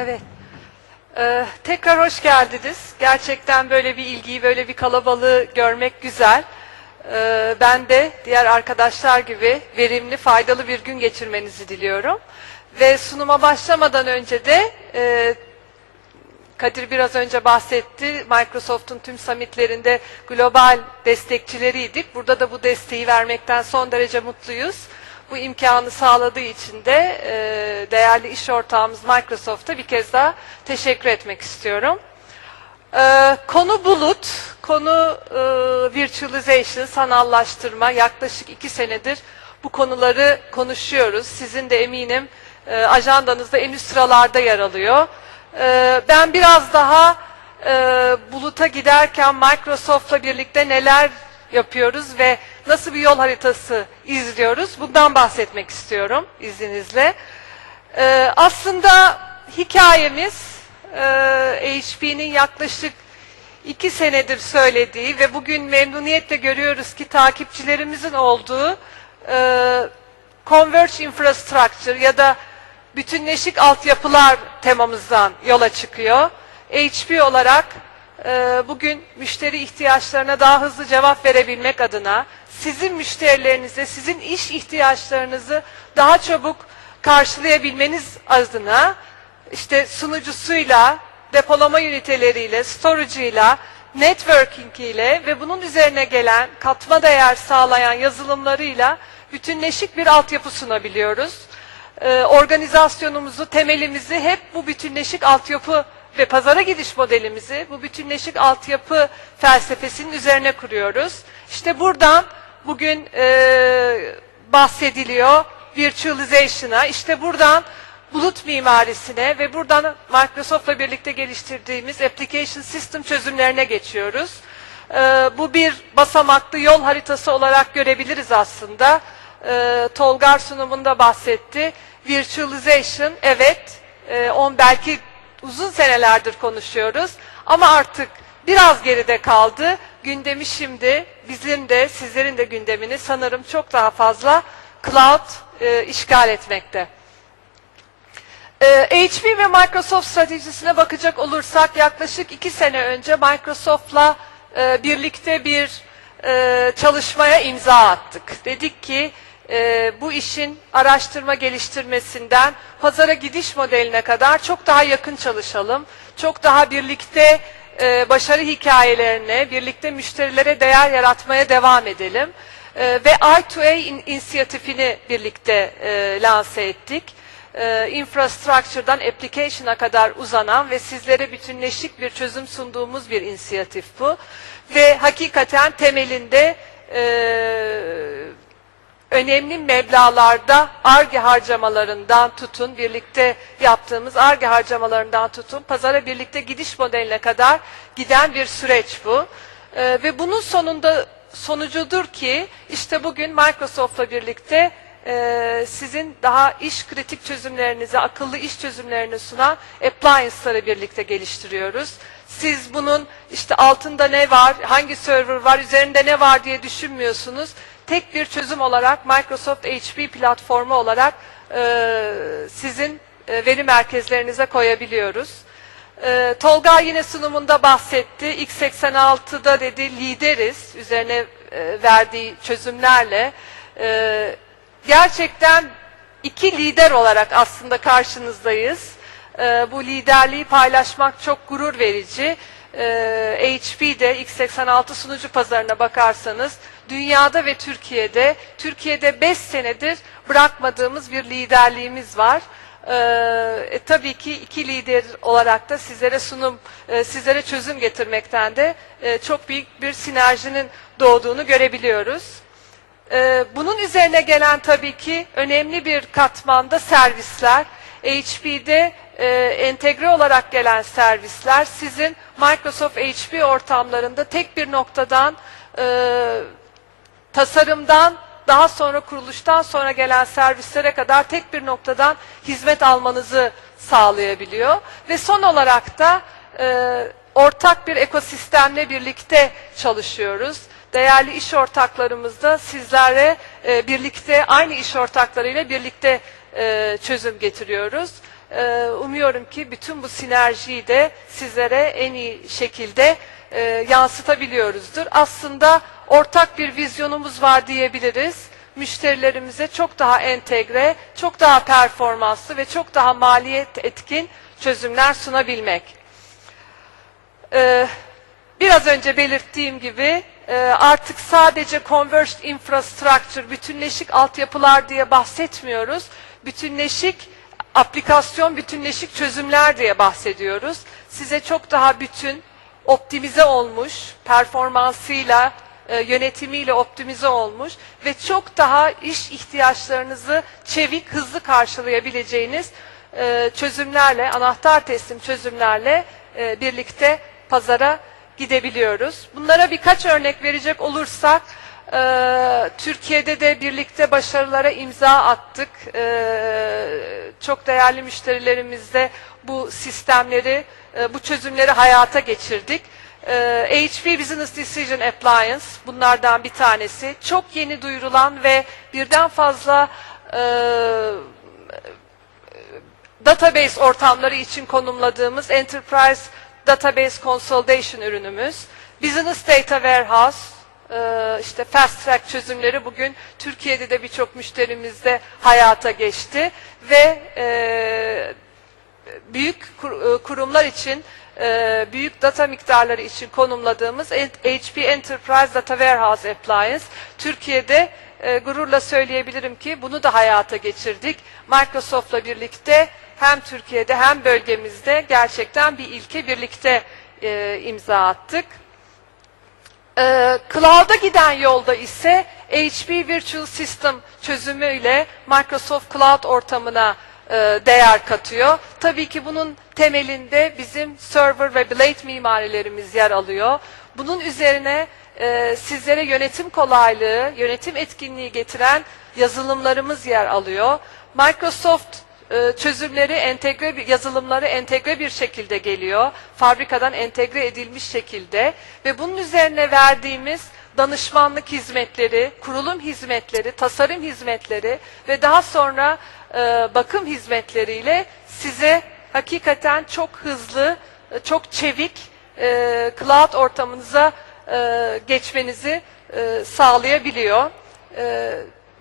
Evet. Ee, tekrar hoş geldiniz. Gerçekten böyle bir ilgiyi, böyle bir kalabalığı görmek güzel. Ee, ben de diğer arkadaşlar gibi verimli, faydalı bir gün geçirmenizi diliyorum. Ve sunuma başlamadan önce de e, Kadir biraz önce bahsetti. Microsoft'un tüm summitlerinde global destekçileriydik. Burada da bu desteği vermekten son derece mutluyuz. Bu imkanı sağladığı için de e, değerli iş ortağımız Microsoft'a bir kez daha teşekkür etmek istiyorum. E, konu bulut, konu e, virtualization, sanallaştırma. Yaklaşık iki senedir bu konuları konuşuyoruz. Sizin de eminim e, ajandanızda en üst sıralarda yer alıyor. E, ben biraz daha e, buluta giderken Microsoft'la birlikte neler yapıyoruz ve nasıl bir yol haritası izliyoruz bundan bahsetmek istiyorum izninizle. E, aslında hikayemiz e, HP'nin yaklaşık iki senedir söylediği ve bugün memnuniyetle görüyoruz ki takipçilerimizin olduğu e, Converge Infrastructure ya da bütünleşik altyapılar temamızdan yola çıkıyor. HP olarak e, bugün müşteri ihtiyaçlarına daha hızlı cevap verebilmek adına sizin müşterilerinize, sizin iş ihtiyaçlarınızı daha çabuk karşılayabilmeniz adına işte sunucusuyla, depolama üniteleriyle, storage'ıyla, networking ile ve bunun üzerine gelen katma değer sağlayan yazılımlarıyla bütünleşik bir altyapı sunabiliyoruz. Ee, organizasyonumuzu, temelimizi hep bu bütünleşik altyapı ve pazara gidiş modelimizi bu bütünleşik altyapı felsefesinin üzerine kuruyoruz. İşte buradan bugün e, bahsediliyor virtualization'a, işte buradan bulut mimarisine ve buradan Microsoft'la birlikte geliştirdiğimiz application system çözümlerine geçiyoruz. Ee, bu bir basamaklı yol haritası olarak görebiliriz aslında. Ee, Tolgar sunumunda bahsetti. Virtualization evet, e, on belki uzun senelerdir konuşuyoruz ama artık biraz geride kaldı. Gündemi şimdi bizim de sizlerin de gündemini sanırım çok daha fazla cloud e, işgal etmekte. Ee, HP ve Microsoft stratejisine bakacak olursak yaklaşık iki sene önce Microsoft'la e, birlikte bir e, çalışmaya imza attık. Dedik ki e, bu işin araştırma geliştirmesinden pazara gidiş modeline kadar çok daha yakın çalışalım. Çok daha birlikte e, başarı hikayelerine, birlikte müşterilere değer yaratmaya devam edelim. E, ve I2A in- inisiyatifini birlikte e, lanse ettik e, infrastructure'dan application'a kadar uzanan ve sizlere bütünleşik bir çözüm sunduğumuz bir inisiyatif bu. Ve hakikaten temelinde e, önemli meblalarda ARGE harcamalarından tutun, birlikte yaptığımız ARGE harcamalarından tutun, pazara birlikte gidiş modeline kadar giden bir süreç bu. E, ve bunun sonunda sonucudur ki işte bugün Microsoft'la birlikte e, sizin daha iş kritik çözümlerinizi, akıllı iş çözümlerini sunan appliance'ları birlikte geliştiriyoruz. Siz bunun işte altında ne var, hangi server var, üzerinde ne var diye düşünmüyorsunuz. Tek bir çözüm olarak Microsoft HP platformu olarak e, sizin e, veri merkezlerinize koyabiliyoruz. E, Tolga yine sunumunda bahsetti. X86'da dedi lideriz üzerine e, verdiği çözümlerle. E, gerçekten iki lider olarak aslında karşınızdayız. Ee, bu liderliği paylaşmak çok gurur verici. Ee, HP'de X86 sunucu pazarına bakarsanız dünyada ve Türkiye'de Türkiye'de 5 senedir bırakmadığımız bir liderliğimiz var. Ee, e, tabii ki iki lider olarak da sizlere sunum, e, sizlere çözüm getirmekten de e, çok büyük bir sinerjinin doğduğunu görebiliyoruz. Ee, bunun üzerine gelen tabii ki önemli bir katmanda servisler. HP'de e, entegre olarak gelen servisler sizin Microsoft HP ortamlarında tek bir noktadan e, tasarımdan daha sonra kuruluştan sonra gelen servislere kadar tek bir noktadan hizmet almanızı sağlayabiliyor. Ve son olarak da e, ortak bir ekosistemle birlikte çalışıyoruz değerli iş ortaklarımız da sizlere e, birlikte aynı iş ortaklarıyla birlikte e, çözüm getiriyoruz. E, umuyorum ki bütün bu sinerjiyi de sizlere en iyi şekilde e, yansıtabiliyoruzdur. Aslında ortak bir vizyonumuz var diyebiliriz. Müşterilerimize çok daha entegre, çok daha performanslı ve çok daha maliyet etkin çözümler sunabilmek. Ee, biraz önce belirttiğim gibi e, artık sadece converged infrastructure, bütünleşik altyapılar diye bahsetmiyoruz. Bütünleşik aplikasyon, bütünleşik çözümler diye bahsediyoruz. Size çok daha bütün, optimize olmuş, performansıyla, e, yönetimiyle optimize olmuş ve çok daha iş ihtiyaçlarınızı çevik, hızlı karşılayabileceğiniz e, çözümlerle, anahtar teslim çözümlerle e, birlikte pazara gidebiliyoruz. Bunlara birkaç örnek verecek olursak, e, Türkiye'de de birlikte başarılara imza attık. E, çok değerli müşterilerimizle bu sistemleri, e, bu çözümleri hayata geçirdik. E, HP Business Decision Appliance bunlardan bir tanesi. Çok yeni duyurulan ve birden fazla e, database ortamları için konumladığımız Enterprise Database Consolidation ürünümüz. Business Data Warehouse, e, işte Fast Track çözümleri bugün Türkiye'de de birçok müşterimizde hayata geçti ve e, büyük e, kurumlar için e, büyük data miktarları için konumladığımız HP Enterprise Data Warehouse Appliance Türkiye'de gururla söyleyebilirim ki bunu da hayata geçirdik. Microsoft'la birlikte hem Türkiye'de hem bölgemizde gerçekten bir ilke birlikte imza attık. Ee, Cloud'a giden yolda ise HP Virtual System çözümüyle Microsoft Cloud ortamına e, değer katıyor. Tabii ki bunun temelinde bizim server ve blade mimarilerimiz yer alıyor. Bunun üzerine e, sizlere yönetim kolaylığı, yönetim etkinliği getiren yazılımlarımız yer alıyor. Microsoft e, çözümleri entegre bir yazılımları entegre bir şekilde geliyor. Fabrikadan entegre edilmiş şekilde ve bunun üzerine verdiğimiz danışmanlık hizmetleri, kurulum hizmetleri, tasarım hizmetleri ve daha sonra e, bakım hizmetleriyle size hakikaten çok hızlı, e, çok çevik e, cloud ortamınıza e, geçmenizi e, sağlayabiliyor. E,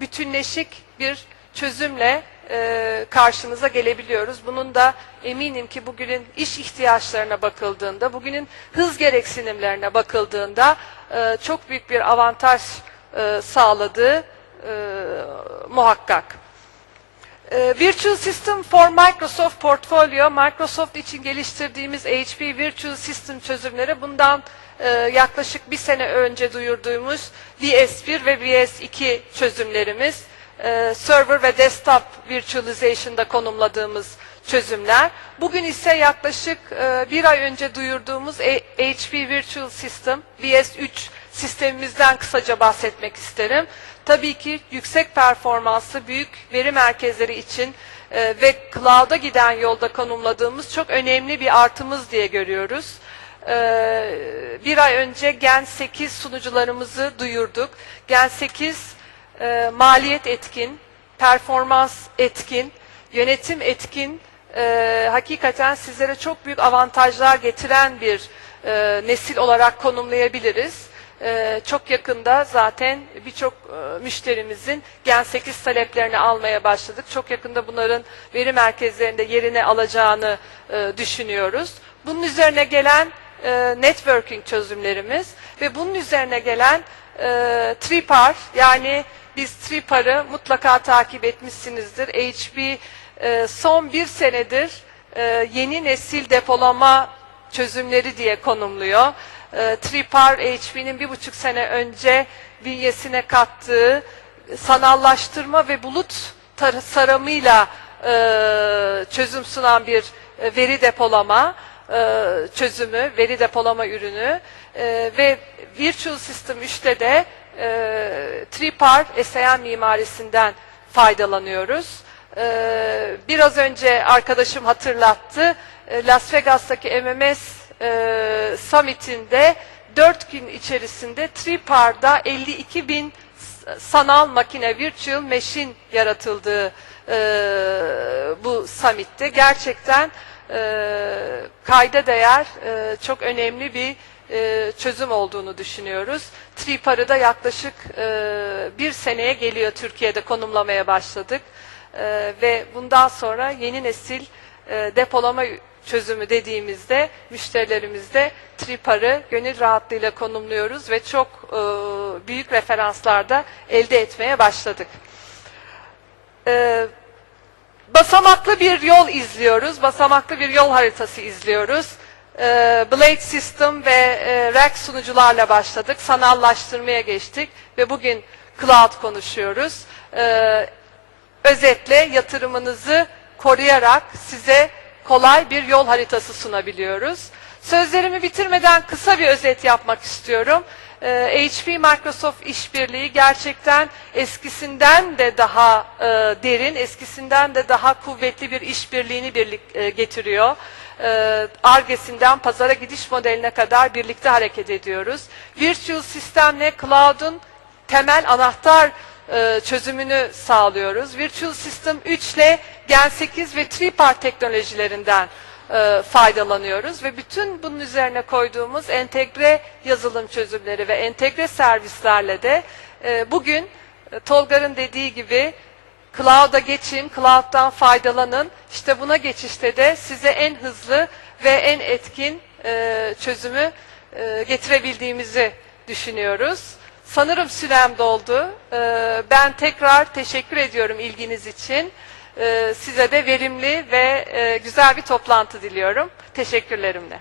bütünleşik bir çözümle e, karşınıza gelebiliyoruz. Bunun da eminim ki bugünün iş ihtiyaçlarına bakıldığında, bugünün hız gereksinimlerine bakıldığında e, çok büyük bir avantaj e, sağladığı e, muhakkak. E, Virtual System for Microsoft Portfolio, Microsoft için geliştirdiğimiz HP Virtual System çözümleri bundan e, yaklaşık bir sene önce duyurduğumuz VS1 ve VS2 çözümlerimiz e, server ve desktop virtualization'da konumladığımız çözümler. Bugün ise yaklaşık e, bir ay önce duyurduğumuz HP Virtual System VS3 sistemimizden kısaca bahsetmek isterim. Tabii ki yüksek performanslı büyük veri merkezleri için e, ve cloud'a giden yolda konumladığımız çok önemli bir artımız diye görüyoruz. E, bir ay önce Gen 8 sunucularımızı duyurduk. Gen 8 e, maliyet etkin, performans etkin, yönetim etkin, e, hakikaten sizlere çok büyük avantajlar getiren bir e, nesil olarak konumlayabiliriz. E, çok yakında zaten birçok e, müşterimizin Gen 8 taleplerini almaya başladık. Çok yakında bunların veri merkezlerinde yerine alacağını e, düşünüyoruz. Bunun üzerine gelen e, networking çözümlerimiz ve bunun üzerine gelen e, tripar yani biz Tripar'ı mutlaka takip etmişsinizdir. HP e, son bir senedir e, yeni nesil depolama çözümleri diye konumluyor. E, Tripar HP'nin bir buçuk sene önce bünyesine kattığı sanallaştırma ve bulut tasarımıyla e, çözüm sunan bir veri depolama çözümü, veri depolama ürünü ve Virtual System 3'te de Tripar SAM mimarisinden faydalanıyoruz. E, biraz önce arkadaşım hatırlattı. E, Las Vegas'taki MMS e, Summit'inde 4 gün içerisinde Tripar'da 52 bin sanal makine, virtual machine yaratıldığı e, bu summitte. Gerçekten e, kayda değer e, çok önemli bir e, çözüm olduğunu düşünüyoruz. Tripar'ı da yaklaşık e, bir seneye geliyor Türkiye'de konumlamaya başladık. E, ve bundan sonra yeni nesil e, depolama çözümü dediğimizde müşterilerimizde Tripar'ı gönül rahatlığıyla konumluyoruz ve çok büyük referanslarda elde etmeye başladık. Basamaklı bir yol izliyoruz, basamaklı bir yol haritası izliyoruz. E, Blade System ve e, Rack sunucularla başladık, sanallaştırmaya geçtik ve bugün cloud konuşuyoruz. E, özetle yatırımınızı koruyarak size kolay bir yol haritası sunabiliyoruz. Sözlerimi bitirmeden kısa bir özet yapmak istiyorum. Ee, HP Microsoft işbirliği gerçekten eskisinden de daha e, derin, eskisinden de daha kuvvetli bir işbirliğini birlik e, getiriyor. Ee, Argesinden pazara gidiş modeline kadar birlikte hareket ediyoruz. Virtual sistemle cloud'un temel anahtar e, çözümünü sağlıyoruz. Virtual System 3 ile Gen 8 ve Tripart teknolojilerinden e, faydalanıyoruz ve bütün bunun üzerine koyduğumuz entegre yazılım çözümleri ve entegre servislerle de e, bugün e, Tolgar'ın dediği gibi cloud'a geçin, cloud'dan faydalanın. İşte buna geçişte de size en hızlı ve en etkin e, çözümü e, getirebildiğimizi düşünüyoruz. Sanırım sürem doldu. Ee, Ben tekrar teşekkür ediyorum ilginiz için. Ee, Size de verimli ve e, güzel bir toplantı diliyorum. Teşekkürlerimle.